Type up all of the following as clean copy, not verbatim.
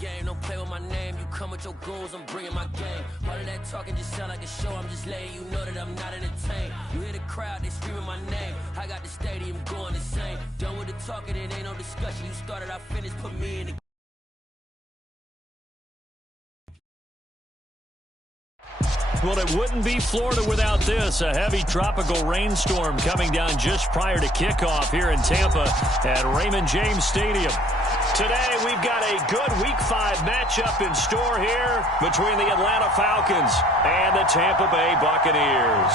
game. Don't play with my name. You come with your goons, I'm bringing my game. All of that talking just sound like a show. I'm just letting you know that I'm not entertained. You hear the crowd, they screaming my name. I got the stadium going insane. Done with the talking, it ain't no discussion. You started, I finished, put me in the... Well, it wouldn't be Florida without this. A heavy tropical rainstorm coming down just prior to kickoff here in Tampa at Raymond James Stadium. Today, we've got a good Week 5 matchup in store here between the Atlanta Falcons and the Tampa Bay Buccaneers.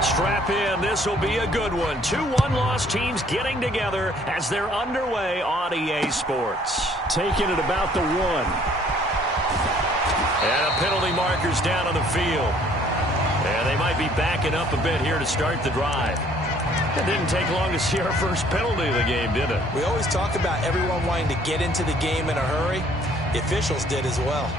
Strap in. This will be a good one. 2 one-loss teams getting together as they're underway on EA Sports. Taking it about the 1. And a penalty marker's down on the field. And they might be backing up a bit here to start the drive. It didn't take long to see our first penalty of the game, did it? We always talk about everyone wanting to get into the game in a hurry. The officials did as well.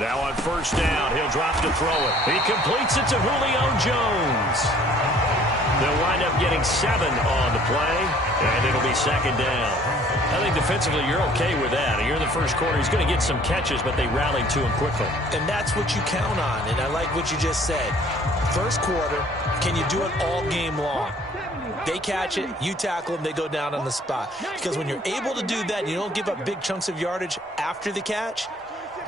Now on first down, he'll drop to throw it. He completes it to Julio Jones. They'll wind up getting 7 on the play, and it'll be second down. I think defensively you're okay with that. You're in the first quarter. He's going to get some catches, but they rallied to him quickly. And that's what you count on, and I like what you just said. First quarter, can you do it all game long? They catch it, you tackle them, they go down on the spot. Because when you're able to do that and you don't give up big chunks of yardage after the catch,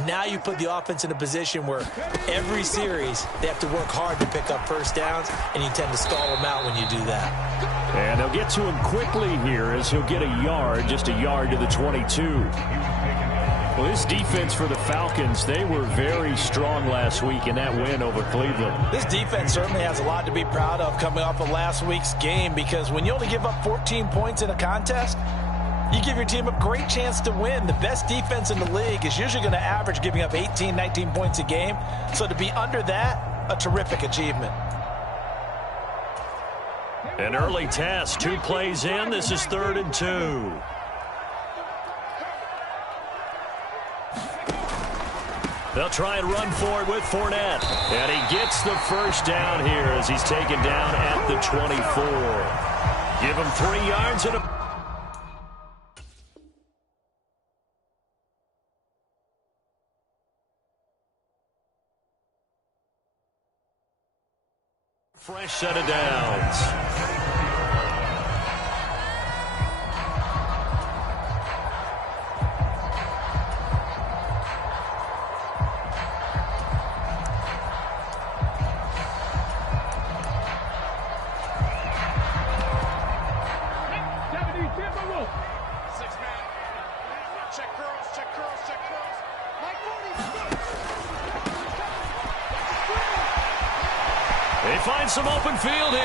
now you put the offense in a position where every series they have to work hard to pick up first downs, and you tend to stall them out when you do that. And they'll get to him quickly here as he'll get a yard, just a yard to the 22. Well, this defense for the Falcons, they were very strong last week in that win over Cleveland. This defense certainly has a lot to be proud of coming off of last week's game, because when you only give up 14 points in a contest, you give your team a great chance to win. The best defense in the league is usually going to average giving up 18, 19 points a game. So to be under that, a terrific achievement. An early test, 2 plays in. This is 3rd and 2. They'll try and run for it with Fournette. And he gets the first down here as he's taken down at the 24. Give him 3 yards and a... fresh set of downs. They find some open field here.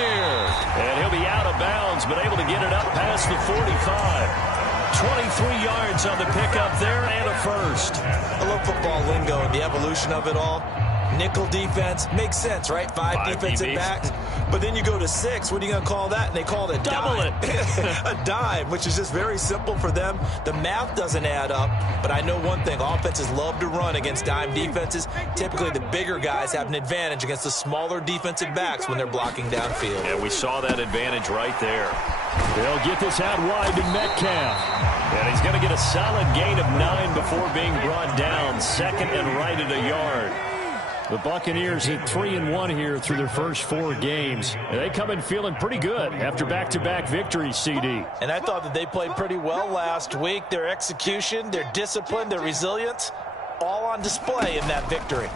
And he'll be out of bounds, but able to get it up past the 45. 23 yards on the pickup there and a first. I love football lingo and the evolution of it all. Nickel defense makes sense, right? 5 defensive backs. But then you go to 6. What are you going to call that? And they call it a dime. A dime, which is just very simple for them. The math doesn't add up. But I know one thing. Offenses love to run against dime defenses. Typically, the bigger guys have an advantage against the smaller defensive backs when they're blocking downfield. Yeah, we saw that advantage right there. They'll get this out wide to Metcalf. And he's going to get a solid gain of 9 before being brought down. Second and right at a yard. The Buccaneers hit 3-1 here through their first 4 games. And they come in feeling pretty good after back-to-back victories, CD. And I thought that they played pretty well last week. Their execution, their discipline, their resilience, all on display in that victory.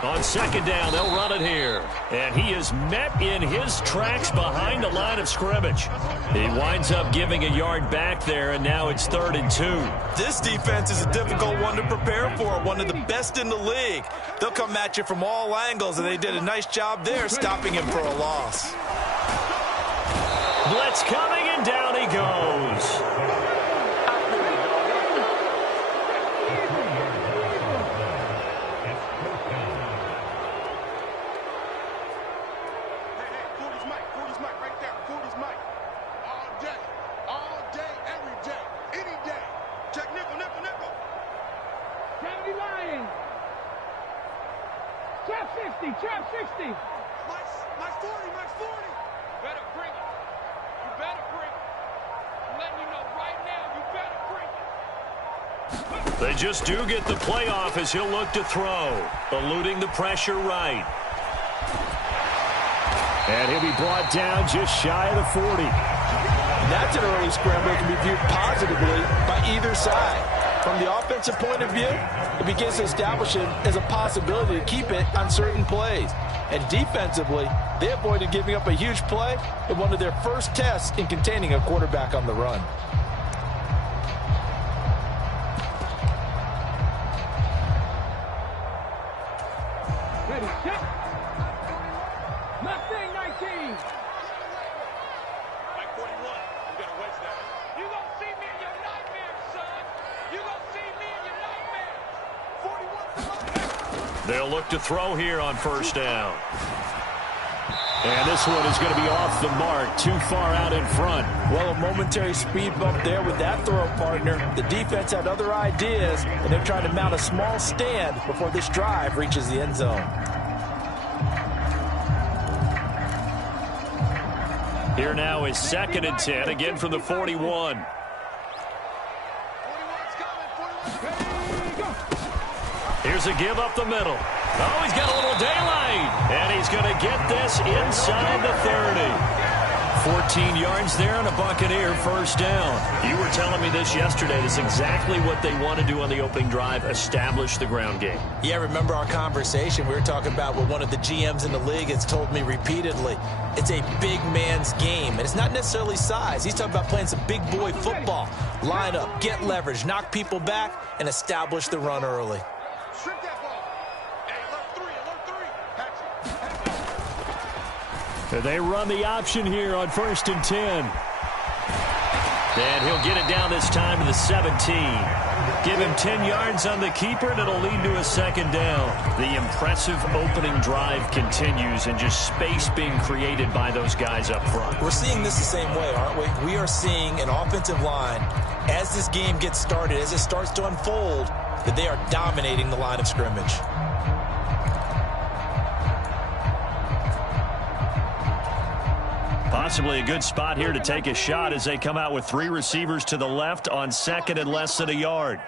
On second down, they'll run it here. And he is met in his tracks behind the line of scrimmage. He winds up giving a yard back there, and now it's 3rd and 2. This defense is a difficult one to prepare for, one of the best in the league. They'll come at you from all angles, and they did a nice job there stopping him for a loss. Blitz coming, and down he goes. My 40, my 40. You better bring it. You better bring it. I'm letting you know right now, you better bring it. They just do get the play off as he'll look to throw, eluding the pressure right. And he'll be brought down just shy of the 40. That's an early scramble that can be viewed positively by either side. From the offensive point of view, it begins to establish it as a possibility to keep it on certain plays. And defensively, they avoided giving up a huge play in one of their first tests in containing a quarterback on the run. Ready, check. Mustang 19. Mike 41, you got to wedge that. You gonna see me in your nightmares, son. You gonna see me in your nightmares. 41. They'll look to throw here on first down. And this one is going to be off the mark, too far out in front. Well, a momentary speed bump there with that throw, partner. The defense had other ideas, and they're trying to mount a small stand before this drive reaches the end zone. Here now is 2nd and 10, again from the 41. Here's a give up the middle. Oh, he's got a little daylight. And he's going to get this inside the 30. 14 yards there and a Buccaneer first down. You were telling me this yesterday. This is exactly what they want to do on the opening drive, establish the ground game. Yeah, remember our conversation. We were talking about what one of the GMs in the league has told me repeatedly. It's a big man's game, and it's not necessarily size. He's talking about playing some big boy football. Line up, get leverage, knock people back, and establish the run early. Shrink that ball. Hey, alert 3. They run the option here on 1st and 10. And he'll get it down this time to the 17. Give him 10 yards on the keeper, and it'll lead to a 2nd down. The impressive opening drive continues, and just space being created by those guys up front. We're seeing this the same way, aren't we? We are seeing an offensive line, as this game gets started, as it starts to unfold, that they are dominating the line of scrimmage. Possibly a good spot here to take a shot as they come out with 3 receivers to the left on 2nd and less than a yard.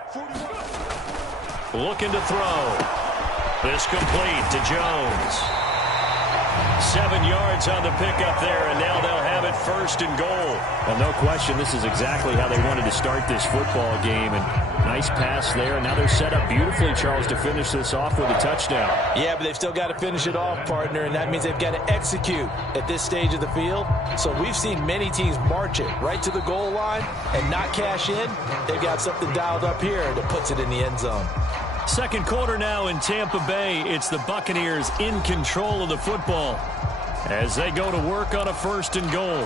Looking to throw. This complete to Jones. 7 yards on the pickup there, and now they'll have it 1st and goal. Well, no question, this is exactly how they wanted to start this football game. And nice pass there, and now they're set up beautifully, Charles, to finish this off with a touchdown. Yeah, but they've still got to finish it off, partner, and that means they've got to execute at this stage of the field. So we've seen many teams march it right to the goal line and not cash in. They've got something dialed up here that puts it in the end zone. Second quarter now in Tampa Bay. It's the Buccaneers in control of the football as they go to work on a 1st and goal.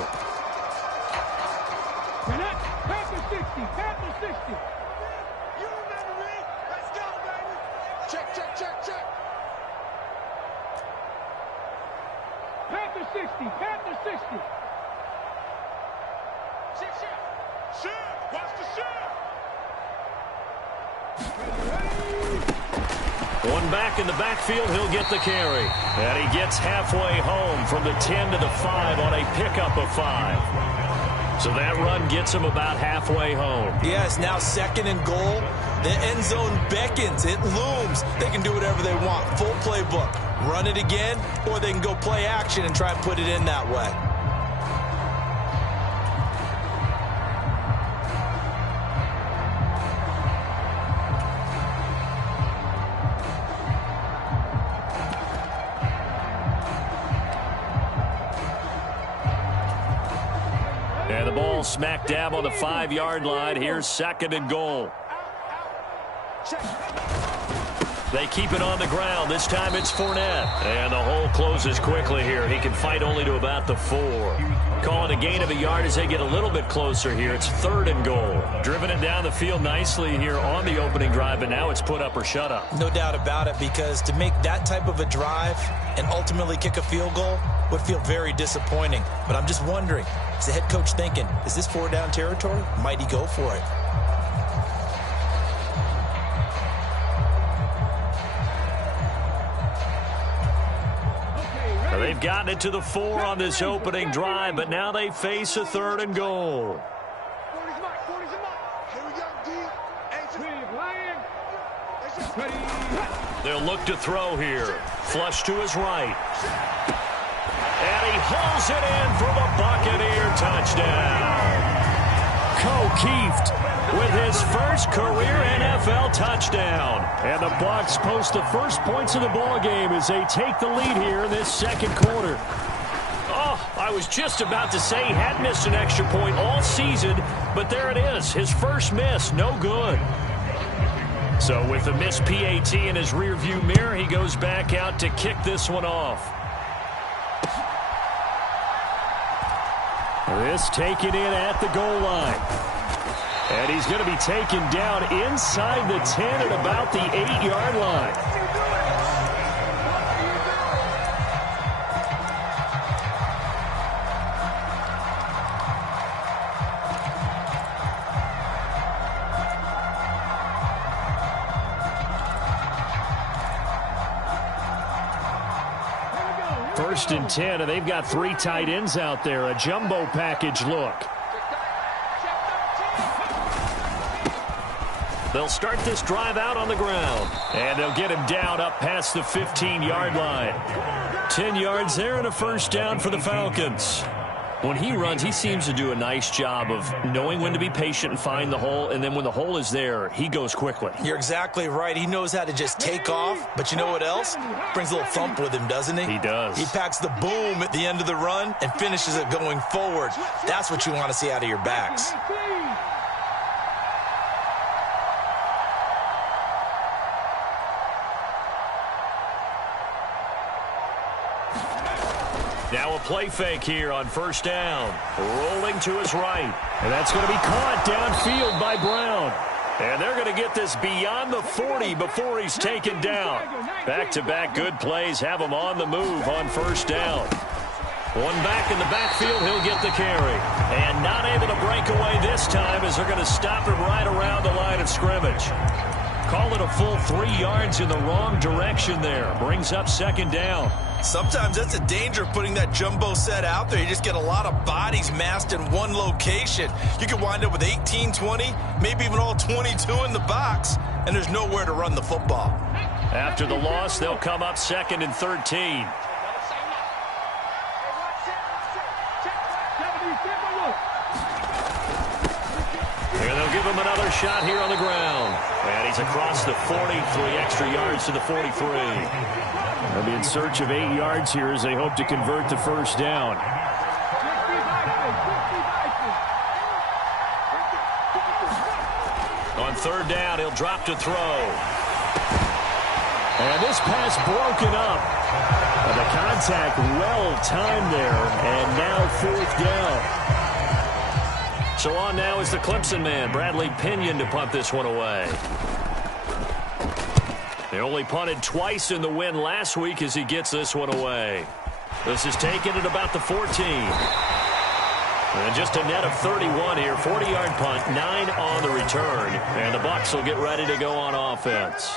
Panther 60, Panther 60. You remember me? Let's go, baby. Check, check, check, check. Panther 60, Panther 60. Shift. Watch the shift. One back in the backfield, he'll get the carry. And he gets halfway home from the 10 to the 5 on a pickup of 5. So that run gets him about halfway home. Yes, now 2nd and goal. The end zone beckons. It looms. They can do whatever they want. Full playbook. Run it again, or they can go play action and try and put it in that way. And the ball smack dab on the 5-yard line. Here's 2nd and goal. They keep it on the ground. This time it's Fournette. And the hole closes quickly here. He can fight only to about the 4. Calling a gain of a yard as they get a little bit closer here. It's 3rd and goal. Driven it down the field nicely here on the opening drive, but now it's put up or shut up. No doubt about it, because to make that type of a drive and ultimately kick a field goal would feel very disappointing. But I'm just wondering, is the head coach thinking, is this 4-down territory? Might he go for it? Okay, They've gotten it to the 4 on this opening drive, but now they face a 3rd and goal. They'll look to throw here. Flush to his right. And he hauls it in for the Buccaneer touchdown. O'Keefe with his first career NFL touchdown. And the Bucs post the first points of the ball game as they take the lead here in this second quarter. Oh, I was just about to say he hadn't missed an extra point all season, but there it is. His first miss, no good. So with the missed PAT in his rearview mirror, he goes back out to kick this one off. This taken in at the goal line. And he's going to be taken down inside the 10 at about the 8-yard line. First and 10, and they've got 3 tight ends out there. A jumbo package look. They'll start this drive out on the ground. And they'll get him down up past the 15-yard line. 10 yards there and a first down for the Falcons. When he runs, he seems to do a nice job of knowing when to be patient and find the hole, and then when the hole is there, he goes quickly. You're exactly right. He knows how to just take off, but you know what else? Brings a little thump with him, doesn't he? He does. He packs the boom at the end of the run and finishes it going forward. That's what you want to see out of your backs. Now a play fake here on first down. Rolling to his right. And that's going to be caught downfield by Brown. And they're going to get this beyond the 40 before he's taken down. Back-to-back good plays have him on the move on first down. One back in the backfield, he'll get the carry. And not able to break away this time as they're going to stop him right around the line of scrimmage. Call it a full 3 yards in the wrong direction there. Brings up second down. Sometimes that's the danger of putting that jumbo set out there. You just get a lot of bodies massed in one location. You could wind up with 18, 20, maybe even all 22 in the box, and there's nowhere to run the football. After the loss, they'll come up 2nd and 13. And they'll give him another shot here on the ground. And he's across the 40, 3 extra yards to the 43. They'll be in search of 8 yards here as they hope to convert the first down. On third down, he'll drop to throw. And this pass broken up. And the contact well timed there. And now fourth down. So on now is the Clemson man, Bradley Pinion, to punt this one away. They only punted twice in the win last week as he gets this one away. This is taken at about the 14. And just a net of 31 here. 40-yard punt, 9 on the return. And the Bucs will get ready to go on offense.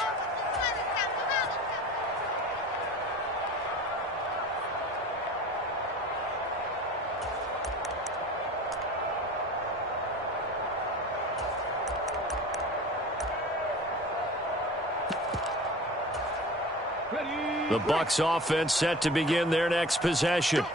The Bucs offense set to begin their next possession.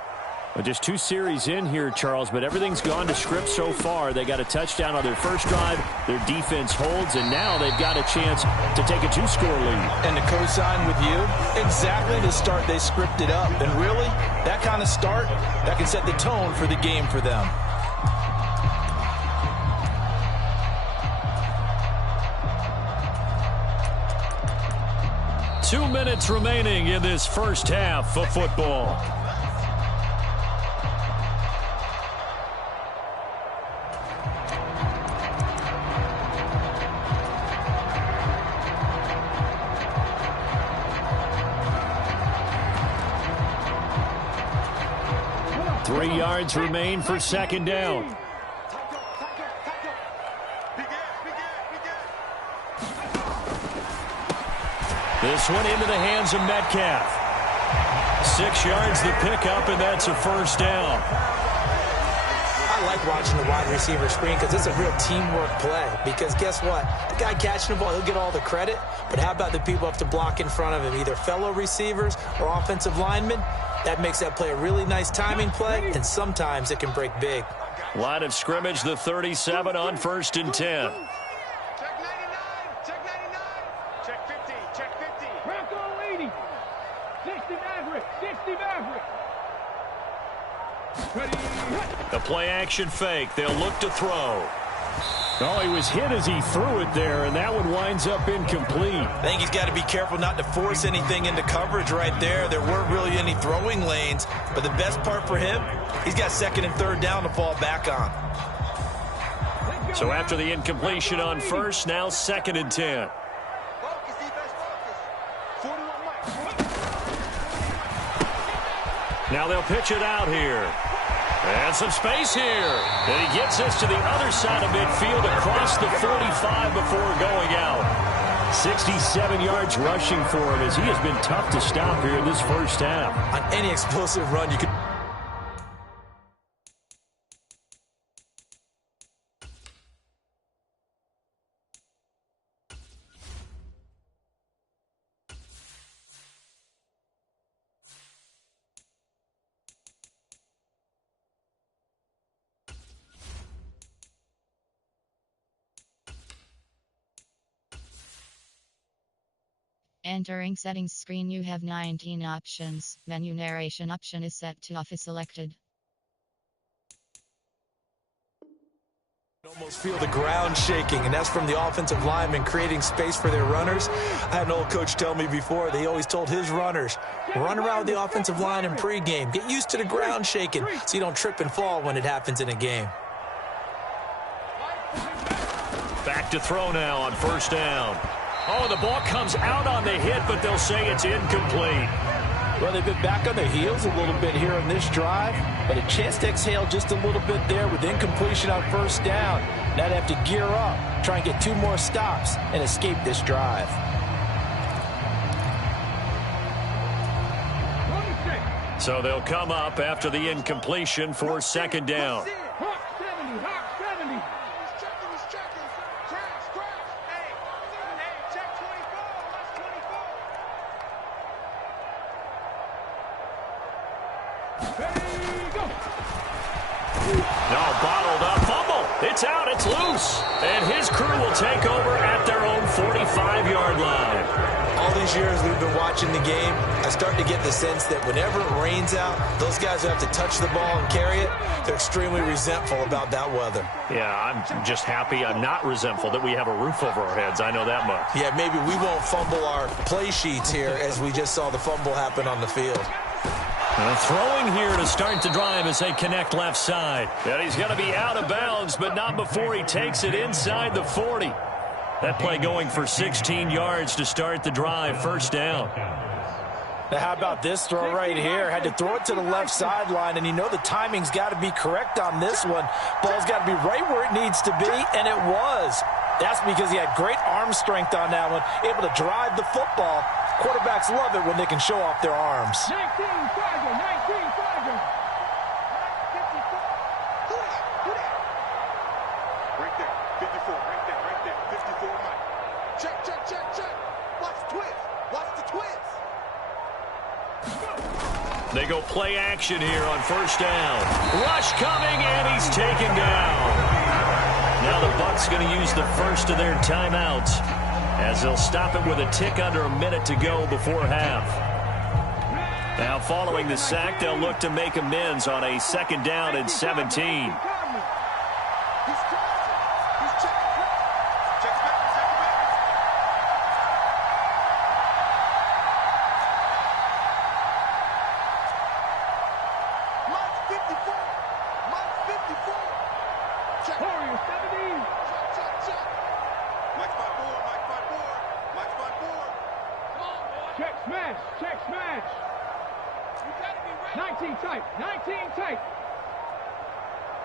Well, just 2 series in here, Charles, but everything's gone to script so far. They got a touchdown on their first drive. Their defense holds, and now they've got a chance to take a 2-score lead. And to co-sign with you, exactly the start they scripted up. And really, that kind of start, that can set the tone for the game for them. Two minutes remaining in this first half of football. Three yards remain for second down. This one into the hands of Metcalf. 6 yards the pickup, and that's a first down. I like watching the wide receiver screen because it's a real teamwork play. Because guess what? The guy catching the ball, he'll get all the credit. But how about the people up to block in front of him, either fellow receivers or offensive linemen? That makes that play a really nice timing play, and sometimes it can break big. Line of scrimmage, the 37 on 1st and 10. Check 99, check 99, check 50, check 50. Bronco 80, 60 Maverick, 60 Maverick. Ready, hit. The play action fake. They'll look to throw. Oh, he was hit as he threw it there, and that one winds up incomplete. I think he's got to be careful not to force anything into coverage right there. There weren't really any throwing lanes, but the best part for him, he's got 2nd and 3rd down to fall back on. So after the incompletion on 1st, now 2nd and 10. Focus, defense, focus. 41 Mike. Now they'll pitch it out here. And some space here. And he gets this to the other side of midfield across the 45 before going out. 67 yards rushing for him as he has been tough to stop here in this first half. On any explosive run, you could... Entering settings screen, you have 19 options. Menu narration option is set to off is selected. Almost feel the ground shaking, and that's from the offensive linemen creating space for their runners. I had an old coach tell me before, they always told his runners, run around the offensive line in pregame. Get used to the ground shaking so you don't trip and fall when it happens in a game. Back to throw now on 1st down. Oh, the ball comes out on the hit, but they'll say it's incomplete. Well, they've been back on their heels a little bit here on this drive, but a chance to exhale just a little bit there with incompletion on 1st down. Now they have to gear up, try and get 2 more stops and escape this drive. So they'll come up after the incompletion for 2nd down. Hawk 70, Hawk 70. He's checking, he's checking. Crash, crash. Hey, check 24. Watch 24. Ready, go. No, bottled up, fumble. It's out, it's loose. And his crew will take over at their own 45-yard line. All these years we've been watching the game, I start to get the sense that whenever it rains out, those guys who have to touch the ball and carry it, they're extremely resentful about that weather. Yeah, I'm just happy I'm not resentful that we have a roof over our heads. I know that much. Yeah, maybe we won't fumble our play sheets here as we just saw the fumble happen on the field. Throwing here to start the drive as they connect left side. And he's going to be out of bounds, but not before he takes it inside the 40. That play going for 16 yards to start the drive, 1st down. Now, how about this throw right here? Had to throw it to the left sideline, and you know the timing's got to be correct on this one. Ball's got to be right where it needs to be, and it was. That's because he had great arm strength on that one, able to drive the football. Quarterbacks love it when they can show off their arms. 19 Flagger, 19 Flagger. 54. Who that? Right there, 54, right there, 54 Mike. Check, check, check, check. Watch the twist. Watch the twist. They go play action here on 1st down. Rush coming, and he's taken down. Now the Bucs going to use the first of their timeouts as they'll stop it with a tick under a minute to go before half. Now following the sack, they'll look to make amends on a 2nd down and 17. Check smash. 19 tight. 19 tight.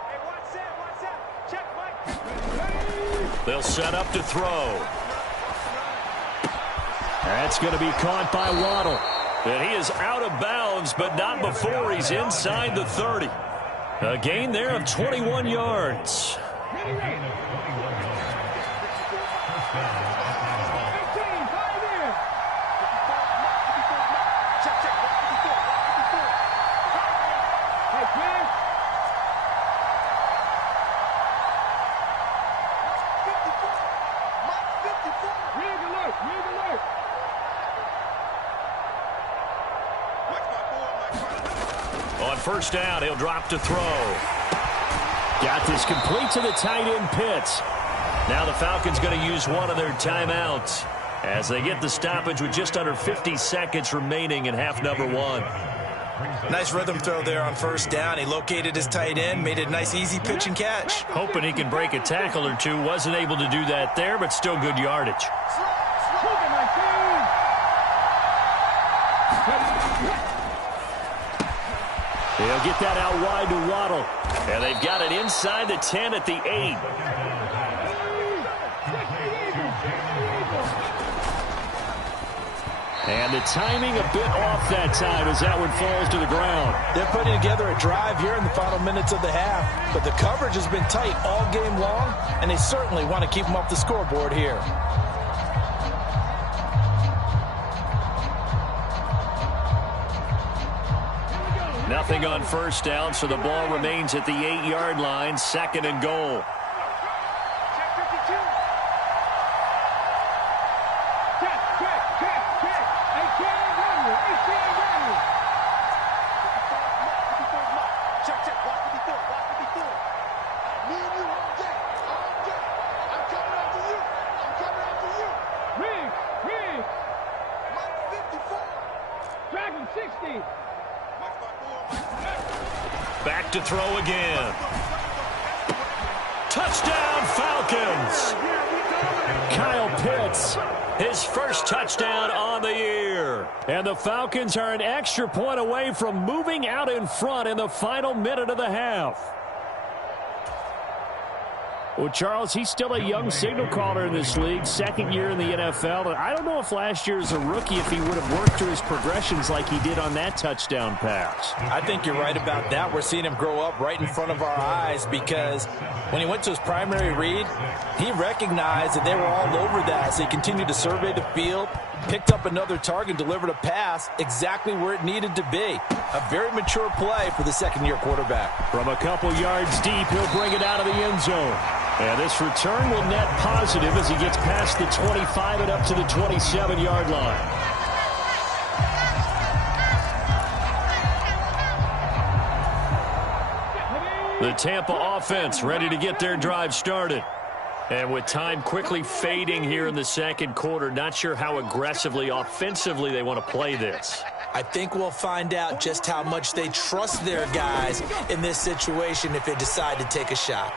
Hey, watch that. Check Mike. They'll set up to throw. That's going to be caught by Waddle. And he is out of bounds, but not before he's inside the 30. A gain there of 21 yards. On first down, he'll drop to throw. Got this complete to the tight end Pitts. Now the Falcons going to use one of their timeouts as they get the stoppage with just under 50 seconds remaining in half number 1. Nice rhythm throw there on first down. He located his tight end, made it a nice easy pitch and catch. Hoping he can break a tackle or two. Wasn't able to do that there, but still good yardage. They'll get that out wide to Waddle. And they've got it inside the 10 at the 8. And the timing a bit off that time as that one falls to the ground. They're putting together a drive here in the final minutes of the half, but the coverage has been tight all game long, and they certainly want to keep them off the scoreboard here. Nothing on first down, so the ball remains at the 8-yard line, 2nd and goal. Back to throw again. Touchdown, Falcons. Kyle Pitts, his first touchdown on the year. And the Falcons are an extra point away from moving out in front in the final minute of the half. Well, Charles, he's still a young signal caller in this league, 2nd year in the NFL. And I don't know if last year as a rookie, if he would have worked through his progressions like he did on that touchdown pass. I think you're right about that. We're seeing him grow up right in front of our eyes because when he went to his primary read, he recognized that they were all over that. So he continued to survey the field, picked up another target, delivered a pass exactly where it needed to be. A very mature play for the 2nd-year quarterback. From a couple yards deep, he'll bring it out of the end zone. And this return will net positive as he gets past the 25 and up to the 27-yard line. The Tampa offense ready to get their drive started. And with time quickly fading here in the 2nd quarter, not sure how aggressively, offensively they want to play this. I think we'll find out just how much they trust their guys in this situation if they decide to take a shot.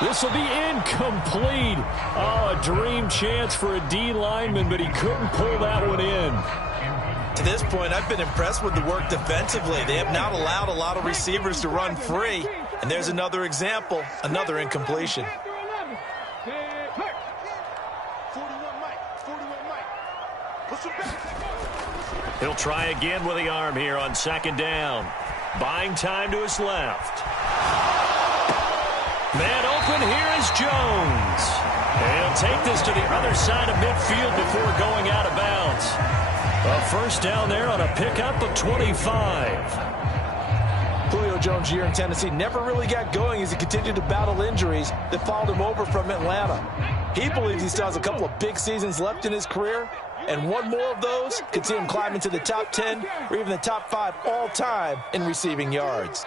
This will be incomplete. Oh, a dream chance for a D lineman, but he couldn't pull that one in. To this point, I've been impressed with the work defensively. They have not allowed a lot of receivers to run free. And there's another example, another incompletion. He'll try again with the arm here on 2nd down. Buying time to his left. Man open, here is Jones. And he'll take this to the other side of midfield before going out of bounds. A first down there on a pickup of 25. Julio Jones' year in Tennessee never really got going as he continued to battle injuries that followed him over from Atlanta. He believes he still has a couple of big seasons left in his career, and one more of those could see him climb into the top 10 or even the top 5 all-time in receiving yards.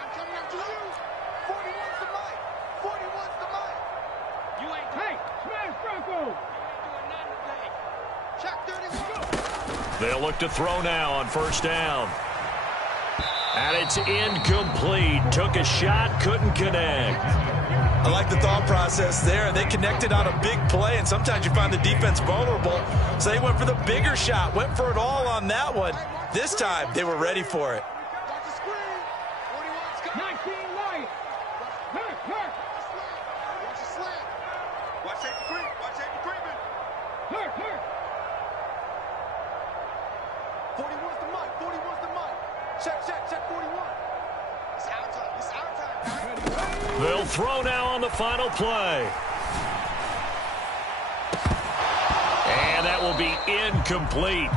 They'll look to throw now on first down. And it's incomplete. Took a shot, couldn't connect. I like the thought process there. They connected on a big play, and sometimes you find the defense vulnerable. So they went for the bigger shot, went for it all on that one. This time, they were ready for it. Check 41. It's our time. It's our time. They'll throw now on the final play. And that will be incomplete.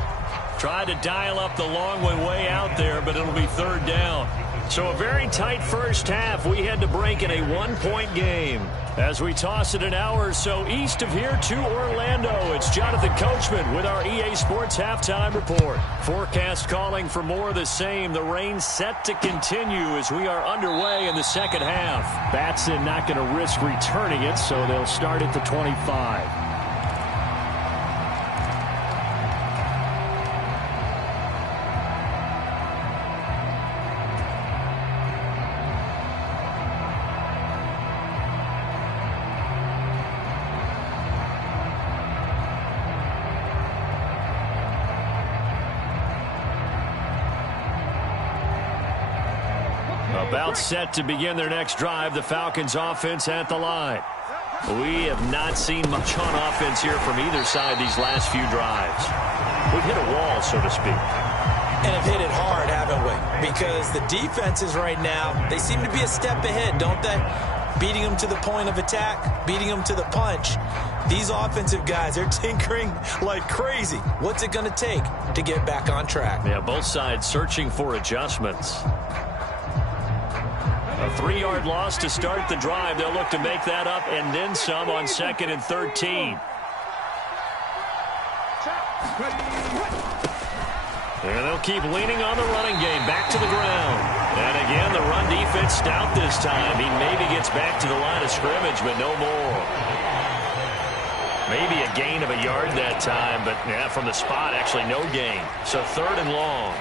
Tried to dial up the long way out there, but it'll be third down. So a very tight first half. We had to break in a one-point game. As we toss it an hour or so east of here to Orlando, it's Jonathan Coachman with our EA Sports Halftime Report. Forecast calling for more of the same. The rain set to continue as we are underway in the second half. Batson not going to risk returning it, so they'll start at the 25. About set to begin their next drive, the Falcons offense at the line. We have not seen much on offense here from either side these last few drives. We've hit a wall, so to speak. And have hit it hard, haven't we? Because the defenses right now, they seem to be a step ahead, don't they? Beating them to the point of attack, beating them to the punch. These offensive guys, they're tinkering like crazy. What's it going to take to get back on track? Yeah, both sides searching for adjustments. A 3-yard loss to start the drive. They'll look to make that up and then some on 2nd and 13. And they'll keep leaning on the running game. Back to the ground. And again, the run defense stout this time. He maybe gets back to the line of scrimmage, but no more. Maybe a gain of a yard that time, but yeah, from the spot, actually no gain. So 3rd and long.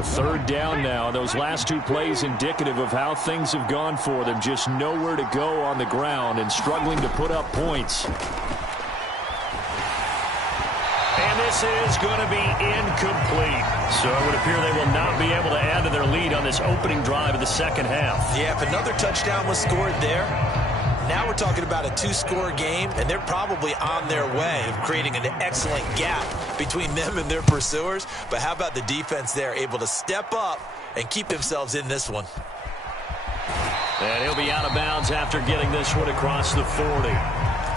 Third down now. Those last 2 plays indicative of how things have gone for them. Just nowhere to go on the ground and struggling to put up points. And this is going to be incomplete. So it would appear they will not be able to add to their lead on this opening drive of the second half. Yeah, if another touchdown was scored there, now we're talking about a 2-score game, and they're probably on their way of creating an excellent gap between them and their pursuers. But how about the defense there, able to step up and keep themselves in this one? And he'll be out of bounds after getting this one across the 40.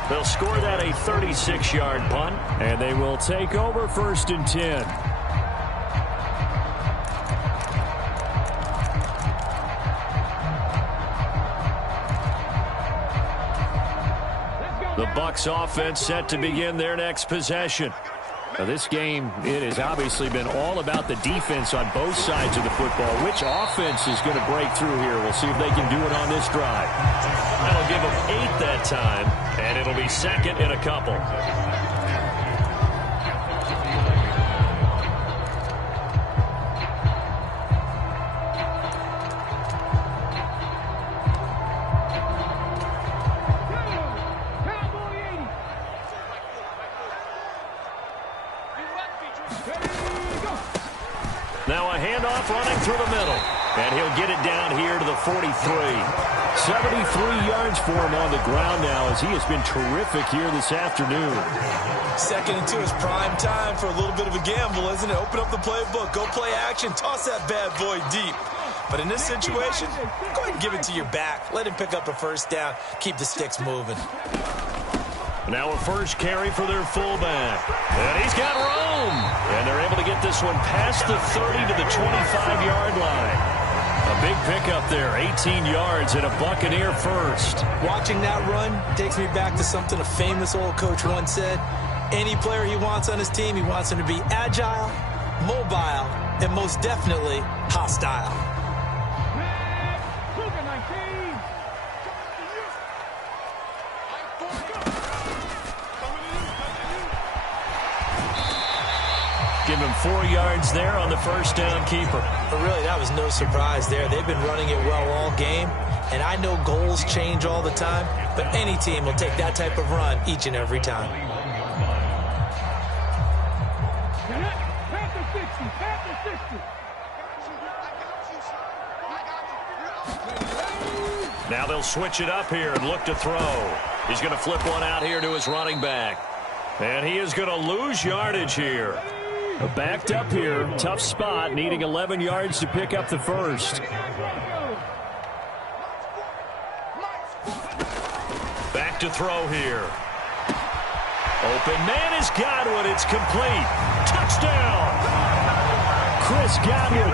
They'll score that a 36-yard punt, and they will take over 1st and 10. The Bucs offense set to begin their next possession. Now this game, it has obviously been all about the defense on both sides of the football. Which offense is going to break through here? We'll see if they can do it on this drive. That'll give them 8 that time, and it'll be 2nd and a couple. Now a handoff running through the middle. And he'll get it down here to the 43. 73 yards for him on the ground now as he has been terrific here this afternoon. 2nd and 2 is prime time for a little bit of a gamble, isn't it? Open up the playbook, go play action, toss that bad boy deep. But in this situation, go ahead and give it to your back. Let him pick up a 1st down. Keep the sticks moving. Now a first carry for their fullback. And he's got room. And they're able to get this one past the 30 to the 25-yard line. A big pickup there, 18 yards and a Buccaneer first. Watching that run takes me back to something a famous old coach once said. Any player he wants on his team, he wants him to be agile, mobile, and most definitely hostile. Give him 4 yards there on the first down keeper. But really, that was no surprise there. They've been running it well all game. And I know goals change all the time, but any team will take that type of run each and every time. Now they'll switch it up here and look to throw. He's going to flip one out here to his running back. And he is going to lose yardage here. Backed up here, tough spot, needing 11 yards to pick up the first. Back to throw here. Open man is Godwin. It's complete. Touchdown. Chris Godwin,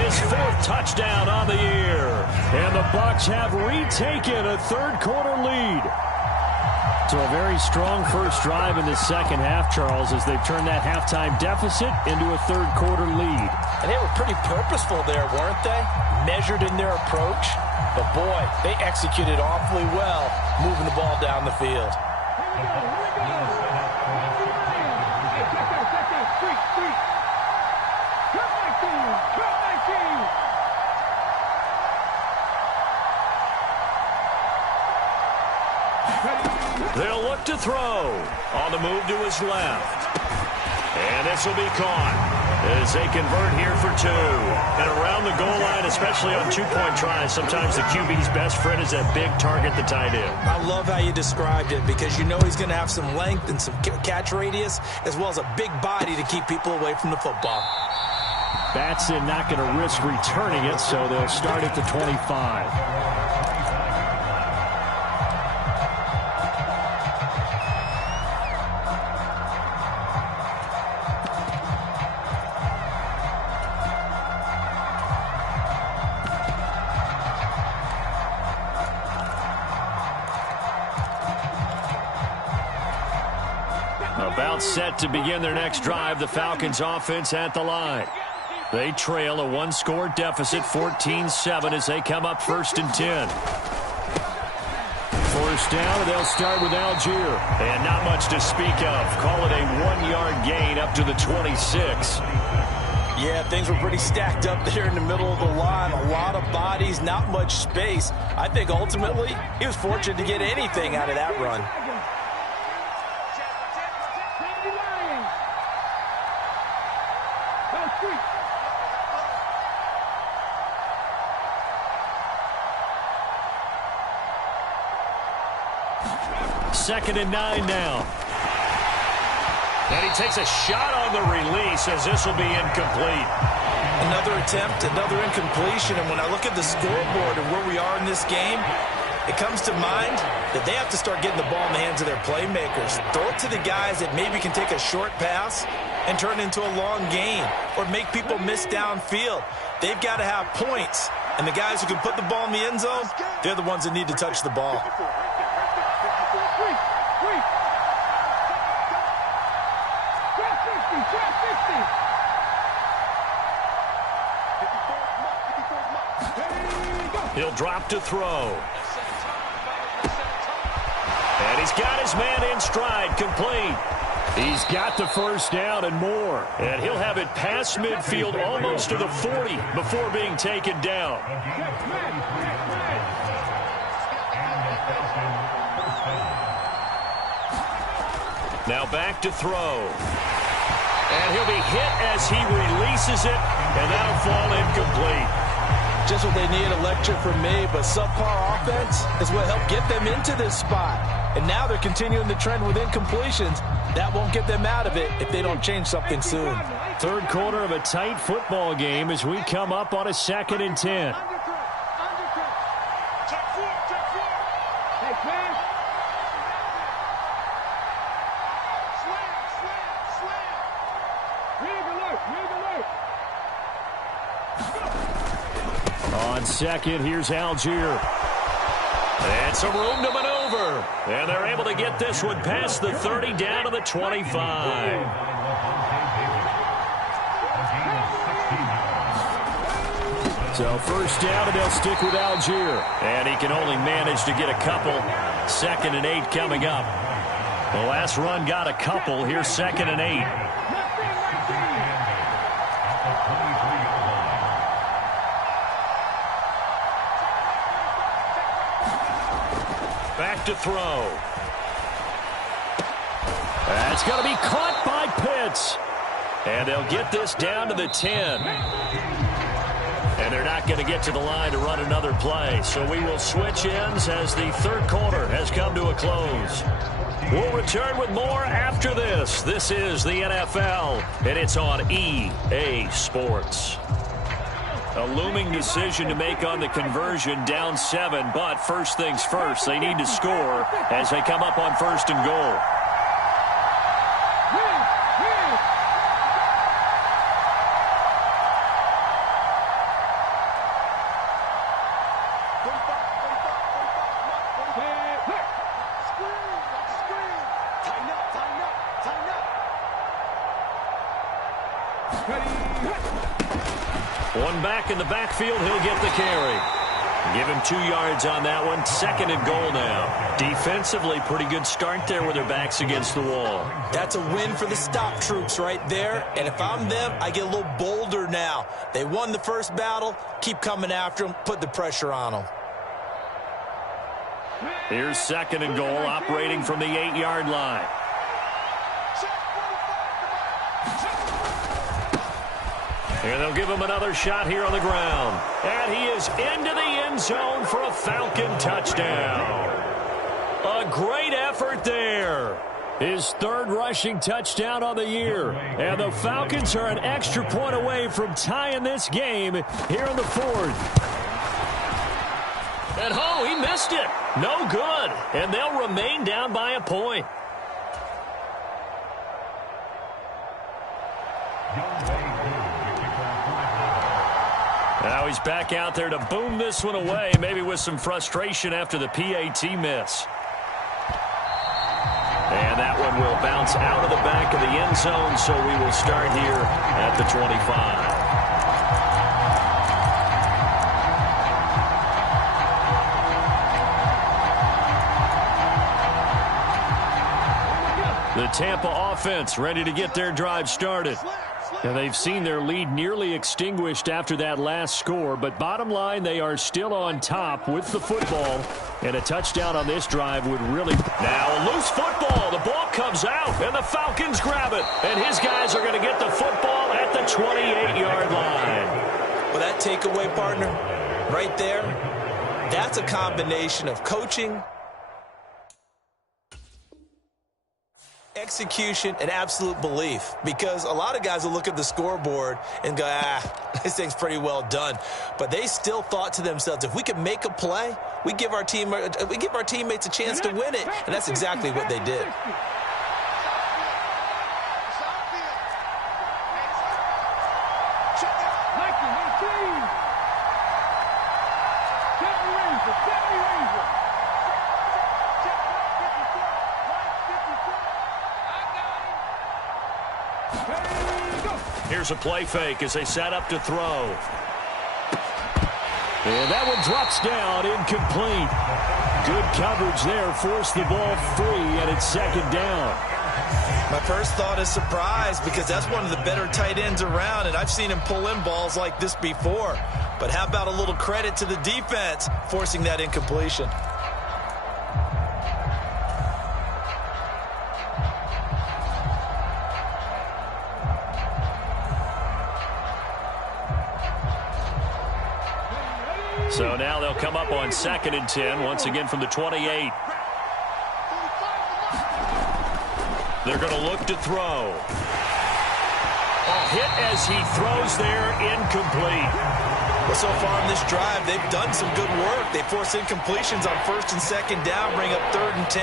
his 4th touchdown on the year. And the Bucs have retaken a third-quarter lead. So a very strong first drive in the second half, Charles, as they've turned that halftime deficit into a third-quarter lead. And they were pretty purposeful there, weren't they? Measured in their approach. But, boy, they executed awfully well moving the ball down the field. They'll look to throw. On the move to his left. And this will be caught as they convert here for 2. And around the goal line, especially on 2-point tries, sometimes the QB's best friend is that big target, the tight end. I love how you described it because you know he's going to have some length and some catch radius as well as a big body to keep people away from the football. Batson not going to risk returning it, so they'll start at the 25. About set to begin their next drive, the Falcons offense at the line. They trail a 1-score deficit, 14-7 as they come up 1st and 10. First down, they'll start with Algier. And not much to speak of. Call it a 1-yard gain up to the 26. Yeah, things were pretty stacked up there in the middle of the line. A lot of bodies, not much space. I think ultimately he was fortunate to get anything out of that run. Second and 9 now. And he takes a shot on the release as this will be incomplete. Another attempt, another incompletion. And when I look at the scoreboard and where we are in this game, it comes to mind that they have to start getting the ball in the hands of their playmakers. Throw it to the guys that maybe can take a short pass and turn it into a long gain or make people miss downfield. They've got to have points. And the guys who can put the ball in the end zone, they're the ones that need to touch the ball. He'll drop to throw. And he's got his man in stride, complete. He's got the first down and more. And he'll have it past midfield almost to the 40 before being taken down. Now back to throw. And he'll be hit as he releases it, and that'll fall incomplete. Just what they need, a lecture from me, but subpar offense is what helped get them into this spot. And now they're continuing the trend with incompletions. That won't get them out of it if they don't change something soon. Third quarter of a tight football game as we come up on a 2nd and 10. On second, here's Algier. And some room to maneuver. And they're able to get this one past the 30 down to the 25. So first down, and they'll stick with Algier. And he can only manage to get a couple. 2nd and 8 coming up. The last run got a couple. Here's 2nd and 8. Back to throw. That's going to be caught by Pitts. And they'll get this down to the 10. And they're not going to get to the line to run another play. So we will switch ends as the third quarter has come to a close. We'll return with more after this. This is the NFL, and it's on EA Sports. A looming decision to make on the conversion, down 7, but first things first, they need to score as they come up on first and goal. One back in the backfield, he'll get the carry. Give him 2 yards on that one. Second and goal now. Defensively, pretty good start there with their backs against the wall. That's a win for the stop troops right there. And if I'm them, I get a little bolder now. They won the first battle. Keep coming after them. Put the pressure on them. Here's second and goal, operating from the 8-yard line. And they'll give him another shot here on the ground. And he is into the end zone for a Falcon touchdown. A great effort there. His third rushing touchdown on the year. And the Falcons are an extra point away from tying this game here in the fourth. And he missed it. No good. And they'll remain down by a point. Now he's back out there to boom this one away, maybe with some frustration after the PAT miss. And that one will bounce out of the back of the end zone, so we will start here at the 25. The Tampa offense ready to get their drive started. And they've seen their lead nearly extinguished after that last score, but bottom line, they are still on top with the football, and a touchdown on this drive would really... Now a loose football, the ball comes out, and the Falcons grab it, and his guys are going to get the football at the 28-yard line. Well, that takeaway, partner, right there, that's a combination of coaching, execution, and absolute belief, because a lot of guys will look at the scoreboard and go, this thing's pretty well done, but they still thought to themselves, if we could make a play, we give our teammates a chance to win it, and that's exactly what they did. Here's a play fake as they set up to throw. And that one drops down, incomplete. Good coverage there, forced the ball free, and it's second down. My first thought is surprise, because that's one of the better tight ends around, and I've seen him pull in balls like this before. But how about a little credit to the defense forcing that incompletion? So now they'll come up on 2nd and 10, once again from the 28. They're going to look to throw. A hit as he throws there, incomplete. Well, so far in this drive, they've done some good work. They force incompletions on 1st and 2nd down, bring up 3rd and 10.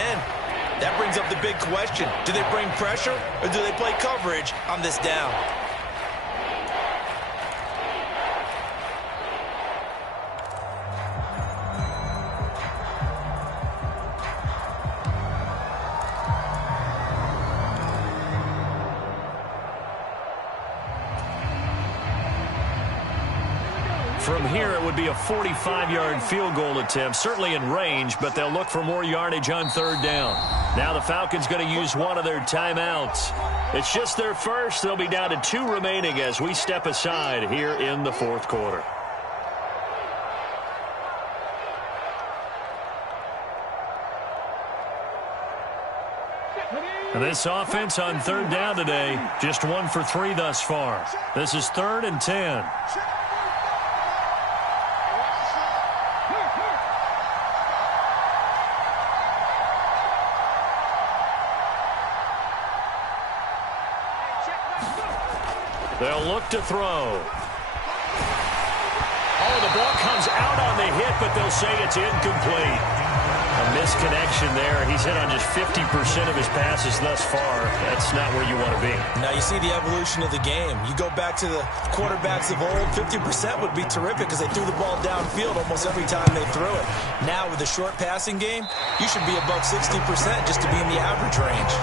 That brings up the big question. Do they bring pressure, or do they play coverage on this down? From here, it would be a 45-yard field goal attempt, certainly in range, but they'll look for more yardage on 3rd down. Now the Falcons going to use one of their timeouts. It's just their first. They'll be down to 2 remaining as we step aside here in the 4th quarter. And this offense on 3rd down today, just 1 for 3 thus far. This is 3rd and 10. They'll look to throw. Oh, the ball comes out on the hit, but they'll say it's incomplete. A misconnection there. He's hit on just 50% of his passes thus far. That's not where you want to be. Now you see the evolution of the game. You go back to the quarterbacks of old, 50% would be terrific because they threw the ball downfield almost every time they threw it. Now with the short passing game, you should be above 60% just to be in the average range.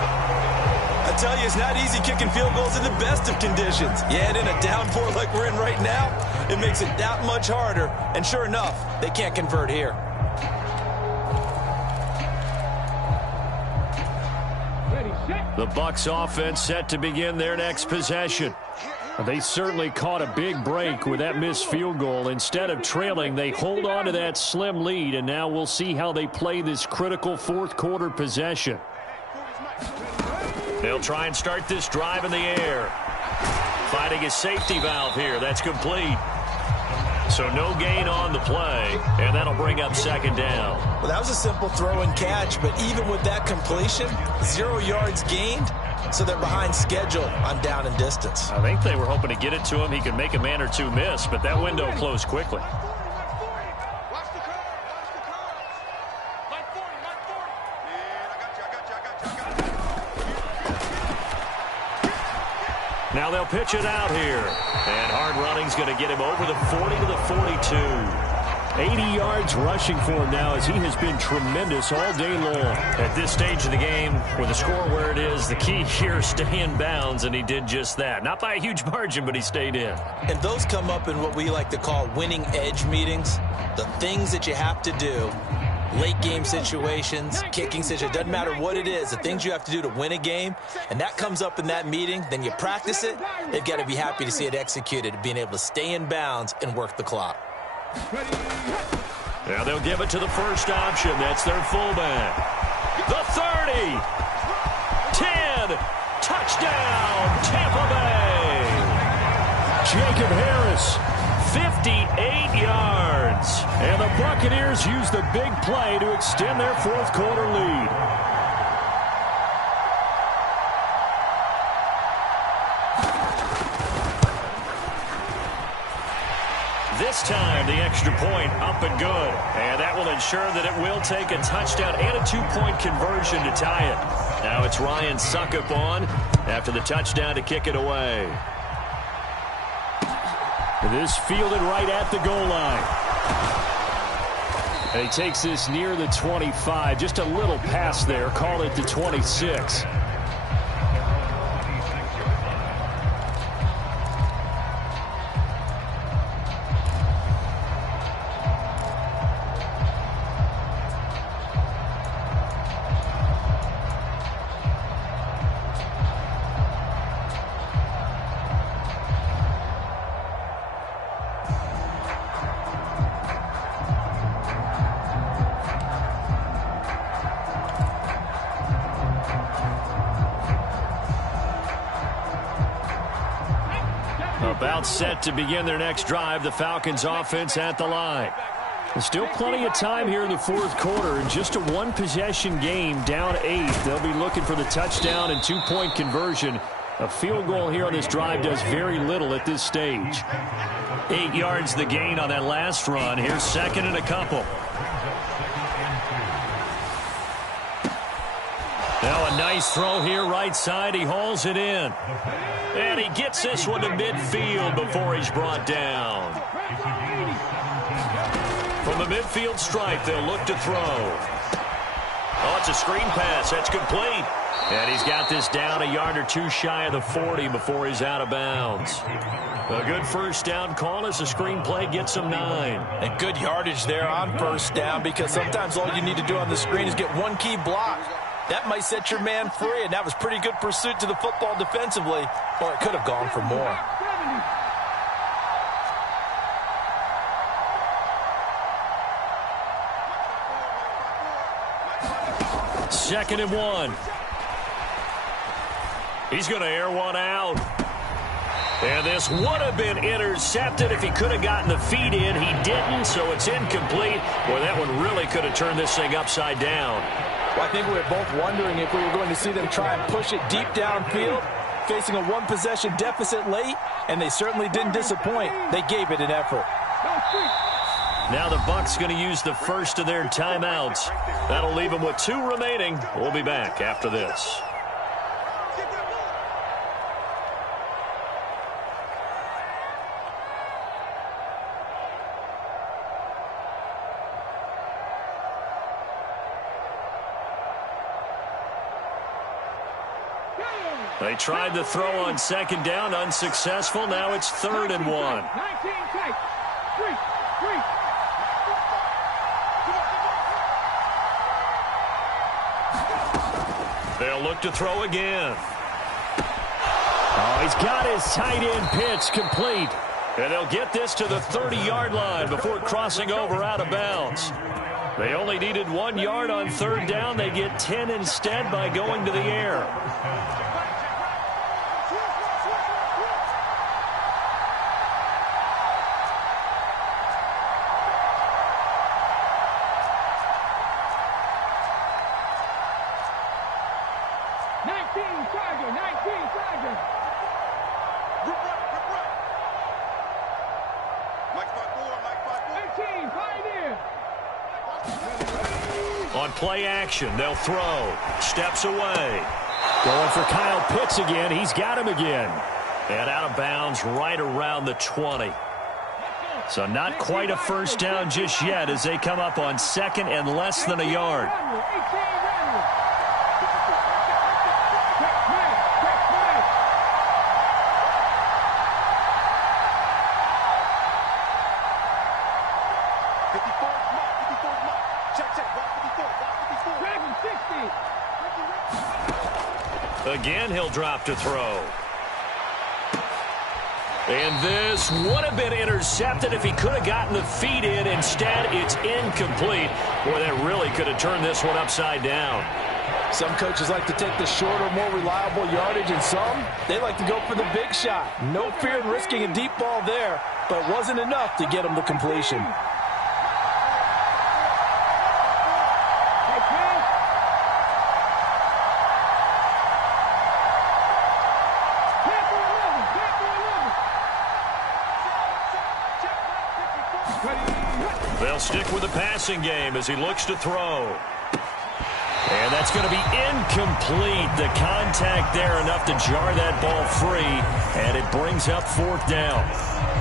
I tell you, it's not easy kicking field goals in the best of conditions. You add in a downpour like we're in right now, it makes it that much harder. And sure enough, they can't convert here. The Bucs offense set to begin their next possession. They certainly caught a big break with that missed field goal. Instead of trailing, they hold on to that slim lead, and now we'll see how they play this critical fourth quarter possession. They'll try and start this drive in the air. Finding a safety valve here. That's complete. So no gain on the play, and that'll bring up second down. Well, that was a simple throw and catch, but even with that completion, 0 yards gained, so they're behind schedule on down and distance. I think they were hoping to get it to him. He could make a man or two miss, but that window closed quickly. Now they'll pitch it out here. And hard running's going to get him over the 40 to the 42. 80 yards rushing for him now as he has been tremendous all day long. At this stage of the game, with the score where it is, the key here is stay in bounds, and he did just that. Not by a huge margin, but he stayed in. And those come up in what we like to call winning edge meetings. The things that you have to do. Late game situations, kicking situations, doesn't matter what it is, the things you have to do to win a game, and that comes up in that meeting, then you practice it, they've got to be happy to see it executed, being able to stay in bounds and work the clock. Now they'll give it to the first option. That's their fullback. The 30. 10. Touchdown, Tampa Bay. Jacob Harris. 58 yards. And the Buccaneers use the big play to extend their fourth quarter lead. This time, the extra point up and good. And that will ensure that it will take a touchdown and a two-point conversion to tie it. Now it's Ryan Suckup on after the touchdown to kick it away. This fielded right at the goal line. And he takes this near the 25. Just a little pass there. Call it the 26. About set to begin their next drive. The Falcons offense at the line. There's still plenty of time here in the fourth quarter. And just a one-possession game, down 8. They'll be looking for the touchdown and two-point conversion. A field goal here on this drive does very little at this stage. 8 yards the gain on that last run. Here's second and a couple. Now a nice throw here right side. He hauls it in. And he gets this one to midfield before he's brought down. From the midfield stripe, they'll look to throw. Oh, it's a screen pass. That's complete. And he's got this down a yard or two shy of the 40 before he's out of bounds. A good first down call as the screen play gets him 9. And good yardage there on first down, because sometimes all you need to do on the screen is get one key block. That might set your man free, and that was pretty good pursuit to the football defensively, or it could have gone for more. Second and 1. He's going to air one out. And this would have been intercepted if he could have gotten the feet in. He didn't, so it's incomplete. Boy, that one really could have turned this thing upside down. Well, I think we were both wondering if we were going to see them try and push it deep downfield. facing a one-possession deficit late, and they certainly didn't disappoint. They gave it an effort. Now the Bucks going to use the first of their timeouts. That'll leave them with 2 remaining. We'll be back after this. They tried the throw on second down, unsuccessful. Now it's 3rd and 1. They'll look to throw again. Oh, he's got his tight end pitch complete. And they'll get this to the 30-yard line before crossing over out of bounds. They only needed 1 yard on 3rd down. They get 10 instead by going to the air. On play action, they'll throw. Steps away. Going for Kyle Pitts again. He's got him again. And out of bounds right around the 20. So not quite a first down just yet as they come up on 2nd and less than a yard. Again, he'll drop to throw. And this would have been intercepted if he could have gotten the feet in. Instead, it's incomplete. Boy, that really could have turned this one upside down. Some coaches like to take the shorter, more reliable yardage, and some, they like to go for the big shot. No fear in risking a deep ball there, but it wasn't enough to get him the completion. They'll stick with the passing game as he looks to throw. And that's going to be incomplete. The contact there enough to jar that ball free, and it brings up 4th down.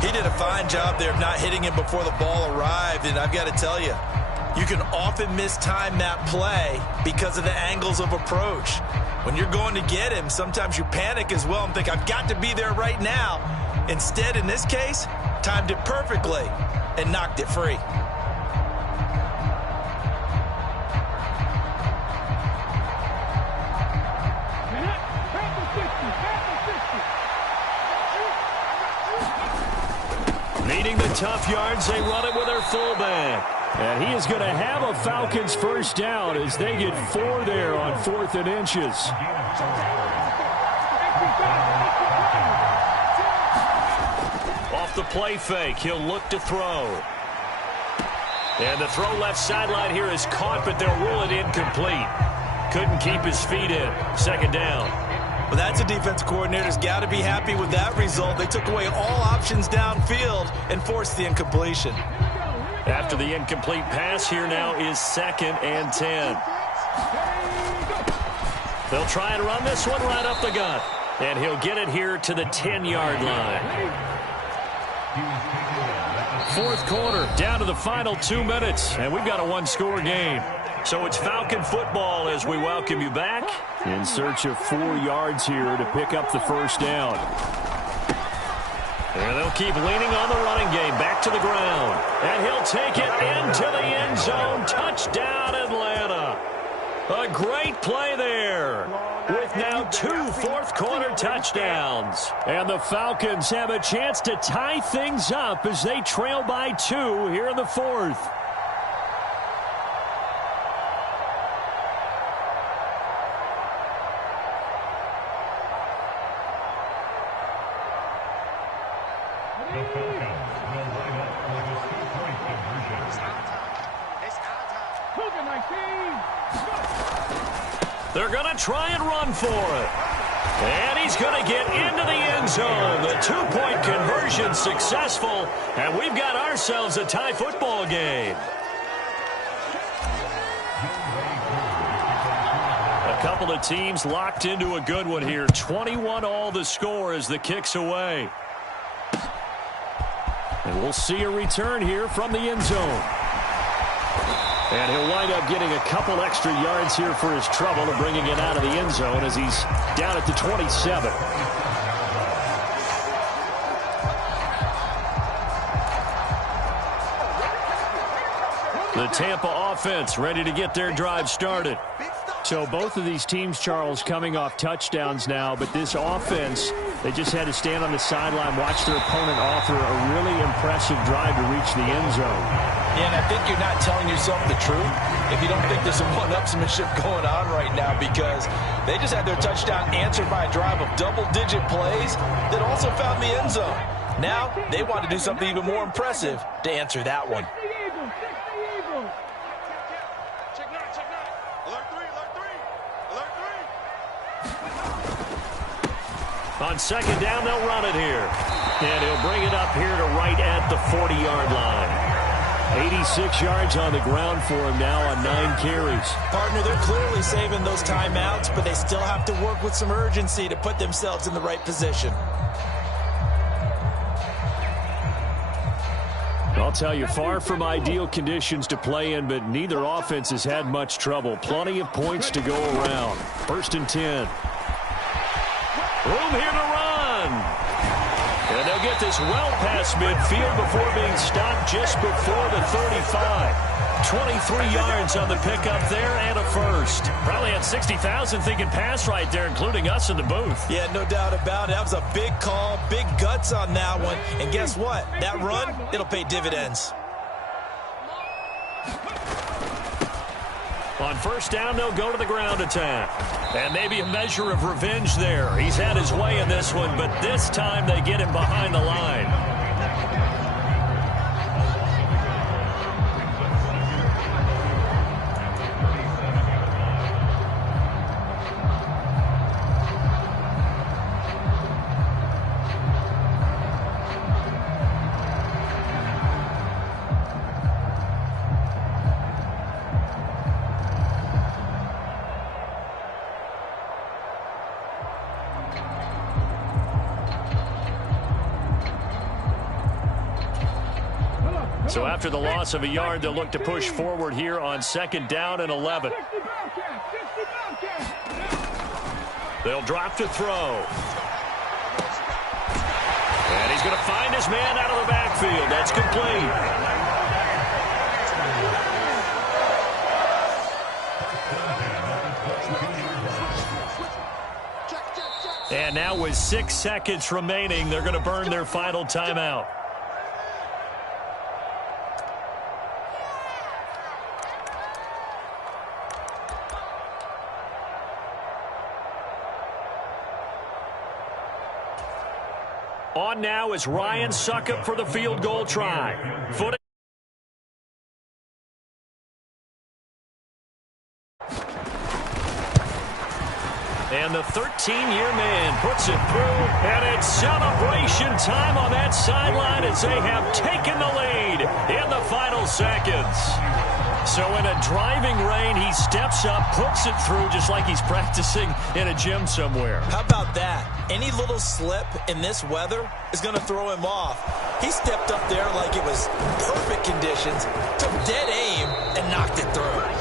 He did a fine job there of not hitting him before the ball arrived, and I've got to tell you, you can often mistime that play because of the angles of approach. When you're going to get him, sometimes you panic as well and think, I've got to be there right now. Instead, in this case, timed it perfectly and knocked it free. Needing the tough yards, they run it with their fullback. And he is going to have a Falcons first down as they get 4 there on 4th and inches. Off the play fake, he'll look to throw. And the throw left sideline here is caught, but they'll rule it incomplete. Couldn't keep his feet in. 2nd down. Well, that's a defense coordinator's got to be happy with that result. They took away all options downfield and forced the incompletion. After the incomplete pass, here now is 2nd and 10. They'll try and run this one right up the gut. And he'll get it here to the 10-yard line. 4th quarter, down to the final 2 minutes. And we've got a 1-score game. So it's Falcon football as we welcome you back. In search of 4 yards here to pick up the first down. And they'll keep leaning on the running game. Back to the ground. And he'll take it into the end zone. Touchdown, Atlanta. A great play there. With now 2 fourth-quarter touchdowns. And the Falcons have a chance to tie things up as they trail by 2 here in the 4th. They're going to try and run for it. And he's going to get into the end zone. The two-point conversion successful, and we've got ourselves a tie football game. A couple of teams locked into a good one here. 21 all the score as the kick's away. And we'll see a return here from the end zone. And he'll wind up getting a couple extra yards here for his trouble and bringing it out of the end zone as he's down at the 27. The Tampa offense ready to get their drive started. So both of these teams, Charles, coming off touchdowns now, but this offense, they just had to stand on the sideline, watch their opponent offer a really impressive drive to reach the end zone. Yeah, and I think you're not telling yourself the truth if you don't think there's some one-upsmanship going on right now, because they just had their touchdown answered by a drive of double-digit plays that also found the end zone. Now they want to do something even more impressive to answer that one. On second down, they'll run it here. And he'll bring it up here to right at the 40-yard line. 86 yards on the ground for him now on 9 carries. Partner, they're clearly saving those timeouts, but they still have to work with some urgency to put themselves in the right position. I'll tell you, far from ideal conditions to play in, but neither offense has had much trouble. Plenty of points to go around. 1st and 10. Room here to run. And they'll get this well past midfield before being stopped just before the 35. 23 yards on the pickup there and a first. Probably had 60,000 thinking pass right there, including us in the booth. Yeah, no doubt about it. That was a big call, big guts on that one. And guess what? That run, it'll pay dividends. On 1st down, they'll go to the ground attack. And maybe a measure of revenge there. He's had his way in this one, but this time they get him behind the line. So after the loss of a yard, they'll look to push forward here on 2nd down and 11. They'll drop to throw. And he's going to find his man out of the backfield. That's complete. And now with 6 seconds remaining, they're going to burn their final timeout. On now is Ryan Suckup for the field goal try. And the 13-year man puts it through, and it's celebration time on that sideline as they have taken the lead in the final seconds. So in a driving rain, he steps up, puts it through just like he's practicing in a gym somewhere. How about that? Any little slip in this weather is going to throw him off. He stepped up there like it was perfect conditions, took dead aim, and knocked it through.